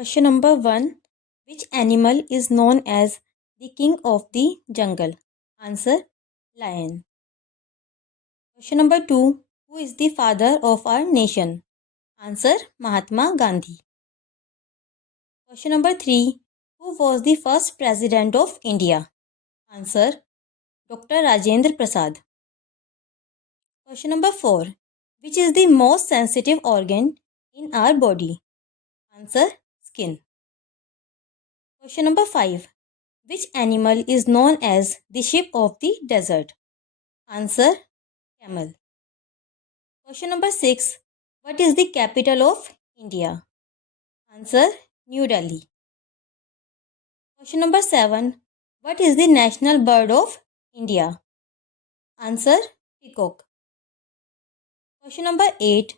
Question number 1. Which animal is known as the king of the jungle? Answer: lion. Question number 2. Who is the father of our nation? Answer: Mahatma Gandhi. Question number 3. Who was the first president of India? Answer: Dr. Rajendra Prasad. Question number 4. Which is the most sensitive organ in our body? Answer: skin. Question number 5. Which animal is known as the sheep of the desert? Answer: camel. Question number 6. What is the capital of India? Answer: New Delhi. Question number 7. What is the national bird of India? Answer: peacock. Question number 8.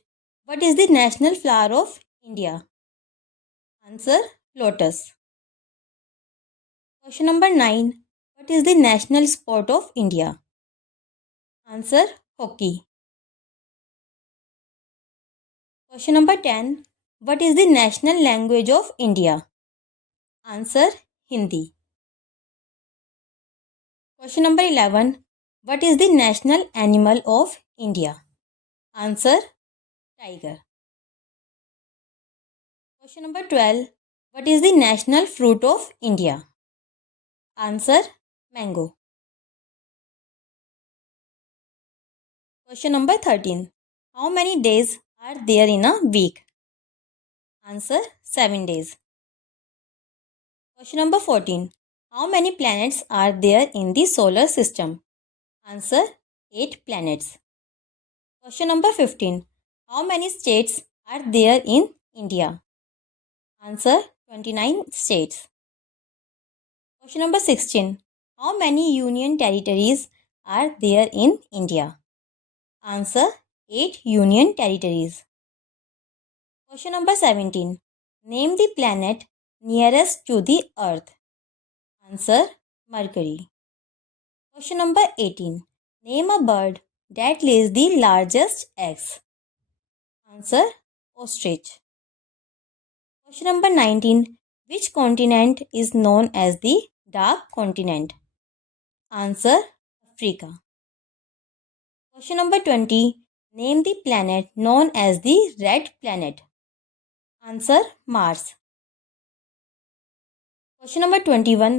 What is the national flower of India? Answer: lotus. Question number 9. What is the national sport of India? Answer: hockey. Question number 10. What is the national language of India? Answer: Hindi. Question number 11. What is the national animal of India? Answer: tiger. Question number 12. What is the national fruit of India? Answer: mango. Question number 13. How many days are there in a week? Answer: 7 days. Question number 14. How many planets are there in the solar system? Answer: 8 planets. Question number 15. How many states are there in India? Answer: 29 states. Question number 16. How many union territories are there in India? Answer: 8 union territories. Question number 17. Name the planet nearest to the Earth. Answer: Mercury. Question number 18. Name a bird that lays the largest eggs. Answer: ostrich. Question number 19. Which continent is known as the dark continent? Answer: Africa. Question number 20. Name the planet known as the red planet. Answer: Mars. Question number 21.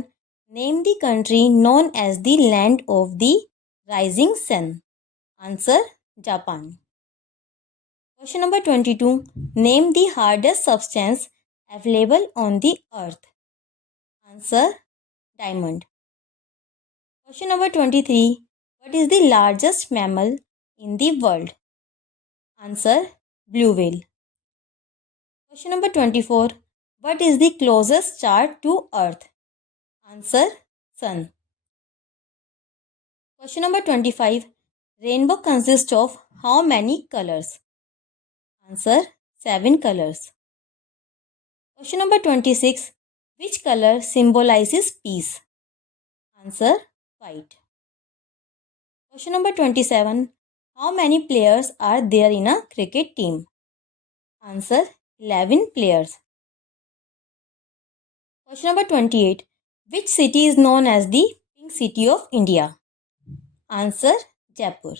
Name the country known as the land of the rising sun. Answer: Japan. Question number 22. Name the hardest substance available on the earth. Answer: diamond. Question number 23. What is the largest mammal in the world? Answer: blue whale. Question number 24. What is the closest star to earth? Answer: sun. Question number 25. Rainbow consists of how many colors? Answer: 7 colors. Question number 26. Which color symbolizes peace? Answer: white. Question number 27. How many players are there in a cricket team? Answer: 11 players. Question number 28. Which city is known as the Pink City of India? Answer: Jaipur.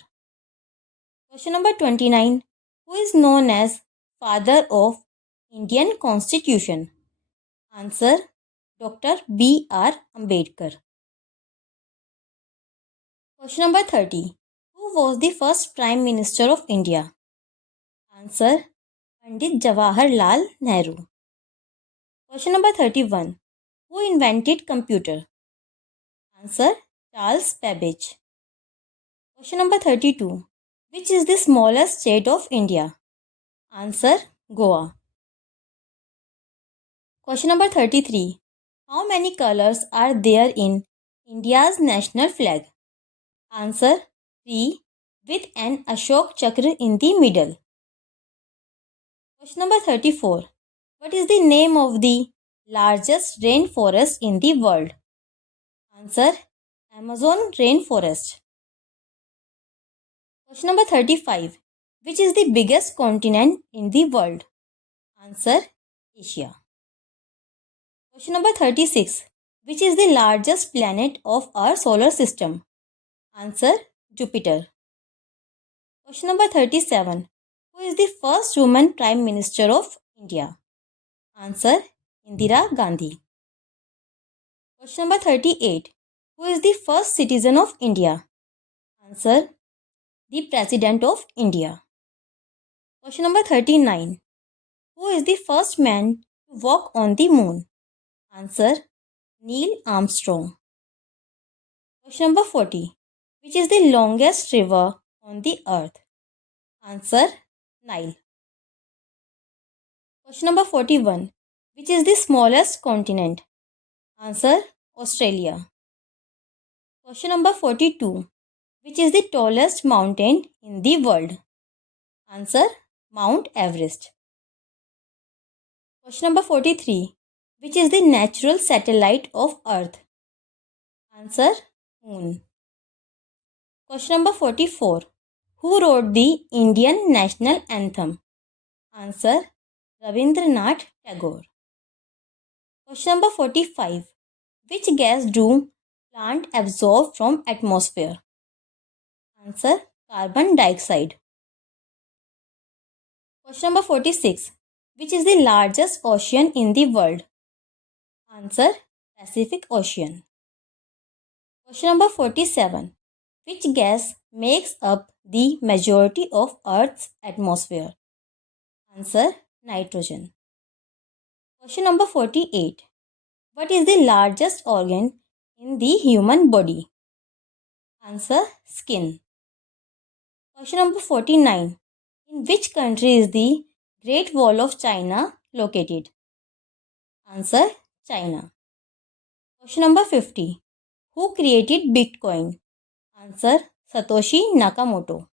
Question number 29. Who is known as father of Indian Constitution? Answer: Dr. B.R. Ambedkar. Question number 30. Who was the first Prime Minister of India? Answer: Pandit Jawaharlal Nehru. Question number 31. Who invented computer? Answer: Charles Babbage. Question number 32. Which is the smallest state of India? Answer: Goa. Question number 33. How many colors are there in India's national flag? Answer: 3 with an Ashok Chakra in the middle. Question number 34. What is the name of the largest rainforest in the world? Answer: Amazon rainforest. Question number 35. Which is the biggest continent in the world? Answer: Asia. Question number 36. Which is the largest planet of our solar system? Answer, Jupiter. Question number 37. Who is the first woman Prime Minister of India? Answer, Indira Gandhi. Question number 38. Who is the first citizen of India? Answer, the President of India. Question number 39. Who is the first man to walk on the moon? Answer, Neil Armstrong. Question number 40. Which is the longest river on the earth? Answer, Nile. Question number 41. Which is the smallest continent? Answer, Australia. Question number 42. Which is the tallest mountain in the world? Answer, Mount Everest. Question number 43. Which is the natural satellite of Earth? Answer, Moon. Question number 44. Who wrote the Indian national anthem? Answer, Rabindranath Tagore. Question number 45. Which gas do plant absorb from atmosphere? Answer, carbon dioxide. Question number 46. Which is the largest ocean in the world? Answer, Pacific Ocean. Question number 47. Which gas makes up the majority of Earth's atmosphere? Answer, nitrogen. Question number 48. What is the largest organ in the human body? Answer, skin. Question number 49. In which country is the Great Wall of China located? Answer, China. Question number 50. Who created Bitcoin? Answer, Satoshi Nakamoto.